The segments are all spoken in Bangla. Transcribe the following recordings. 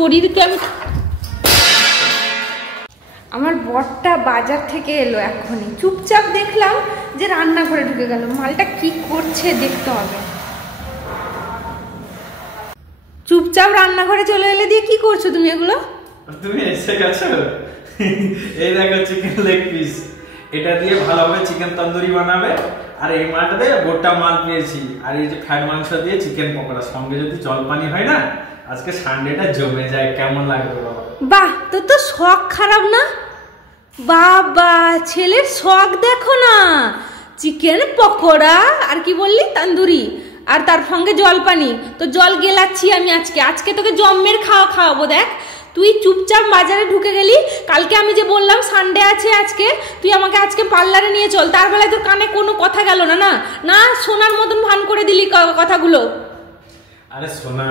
শরীরকে আমি আমার বরটা বাজার থেকে এলো এখনই, চুপচাপ দেখলাম যে রান্নাঘরে ঢুকে গেল। মালটা কি করছে দেখতে হবে। চুপচাপ রান্নাঘরে চলে এলে দিয়ে কি করছো তুমি এগুলো? তুমি এসে গেছো। এই দেখো চিকেন লেগ পিস, এটা দিয়ে ভালোভাবে চিকেন তন্দুরি বানাবে। আর এই মালটা দিয়ে গোটা মাল পেয়েছি। আর এই যে ফ্যাট মাংস দিয়ে চিকেন পকোড়া, সঙ্গে যদি জলপানি হয় না, আজকে সানডেটা জমে যায়। কেমন লাগবে বাবা? বাহ, তোর তো শখ খারাপ না বাবা, ছেলের শখ দেখো না। চিকেন পকোড়া আর কি বললি, তন্দুরি, আর তার সঙ্গে জলপানি। তো জল গেলাচ্ছি আমি আজকে তোকে জম্মের খাওয়াবো। দেখ তুই চুপচাপ বাজারে ঢুকে গেলি। কালকে আমি যে বললাম সানডে আছে আজকে, তুই আমাকে আজকে পার্লারে নিয়ে চল, তার বেলায় তোর কানে কোনো কথা গেল না। না না, শোনার মতন ভান করে দিলি কথাগুলো। আরে সোনা,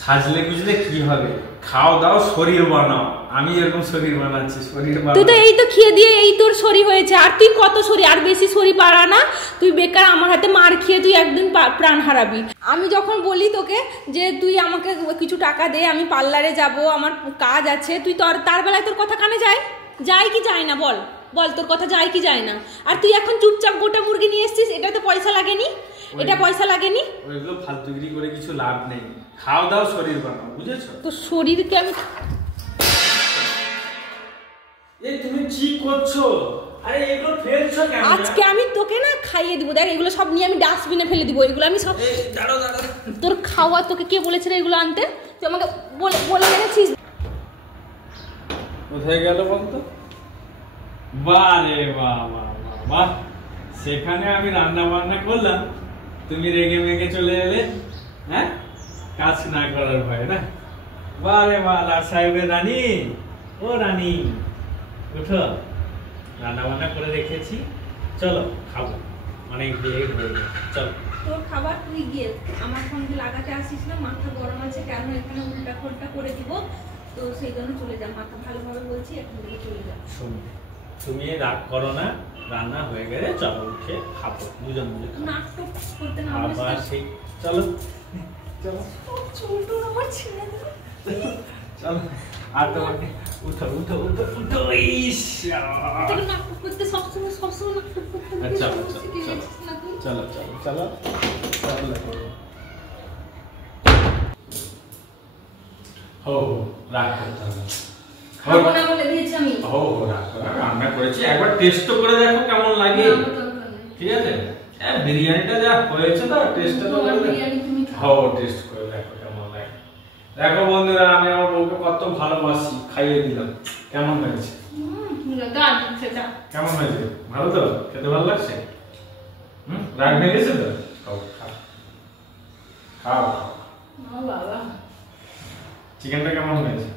সাজলে বুঝলে কি হবে? খাও দাও, শরীর বানাও। আমি এরকম শরীর বানাচ্ছি, শরীর বানাও। তুই তো এই তো খেয়ে দিয়ে এই তোর শরীর হয়েছে। আর তুই কত শরীর, আর বেশি শরীর পারা না। তুই বেকার আমার হাতে মার খেয়ে তুই একদিন প্রাণ হারাবি। আমি যখন বলি তোকে যে তুই আমাকে কিছু টাকা দে, আমি পার্লারে যাব, আমার কাজ আছে, তুই তার বেলায় তোর কথা কানে যায় কি যায় না? বল তোর কথা যায় কি যায় না? আর তুই এখন চুপচাপ গোটা মুরগি নিয়ে এসেছিস, এটা তো পয়সা লাগেনি, এটা পয়সা লাগেনি। ওইগুলো ফালতুগিরি করে কিছু লাভ নেই। খাও দাও, শরীর বানাও, বুঝেছো? তো শরীরকে আমি এই তুমি কি করছো? আরে এগুলো ফেলছো কেন? আজকে আমি তোকে না খাইয়ে দিব। দেখ এগুলো সব নিয়ে আমি ডাস্টবিনে ফেলে দিব। এগুলো আমি সব দাঁড়াও। তোর খাওয়া, তোকে কে বলেছে এগুলো আনতে? তুই আমাকে বলে এনেছিস। কোথায় গেল বলতো? বাহ রে বাহ, সেখানে আমি রান্না বান্না করলাম, তুমি রেগে মেগে চলে এলে। হ্যাঁ, কাজ না করার ভয় না? বাহ রে বাহ, লাট সাহেবের রানী। ও রানী, উঠো, রান্না বান্না করে রেখেছি, চলো খাবো। অনেক লেট হয়ে গেছে, চলো। তোর খাবার তুই গিয়ে আমার সঙ্গে লাগাতে আসিস না। মাথা গরম আছে, কেন এখানে উল্টা খোল্টা করে দিব, তো সেই জন্য চলে যা। মাথা ভালোভাবে বলছি, এখন থেকে চলে যা। শোনো, তুমি রাগ করো না, রান্না হয়ে গেলে চলো উঠে খাবো, দুজন মিলে নাটক করতে না আবার সেই চলো ছোট আমার ছেলে চলো। আর তোমাকে উঠো। ইস, তোকে নাটক করতে সবসময় নাটক করতে। আচ্ছা চলো। রাগ করতে হবে। খাবো না বলে দিয়েছি আমি। রান্না করেছি, একবার টেস্ট করে দেখো কেমন লাগে। ঠিক আছে, বিরিয়ানিটা যা হয়েছে তো, টেস্টটা তো টেস্ট করে দেখো কেমন লাগে। দেখো বন্ধুরা, আমি আমার বউকে কত ভালোবাসি, খাইয়ে দিলাম। কেমন হয়েছে? কেমন হয়েছে? ভালো তো? খেতে ভালো লাগছে? রাগ লেগেছে তো? খাও। চিকেনটা কেমন হয়েছে?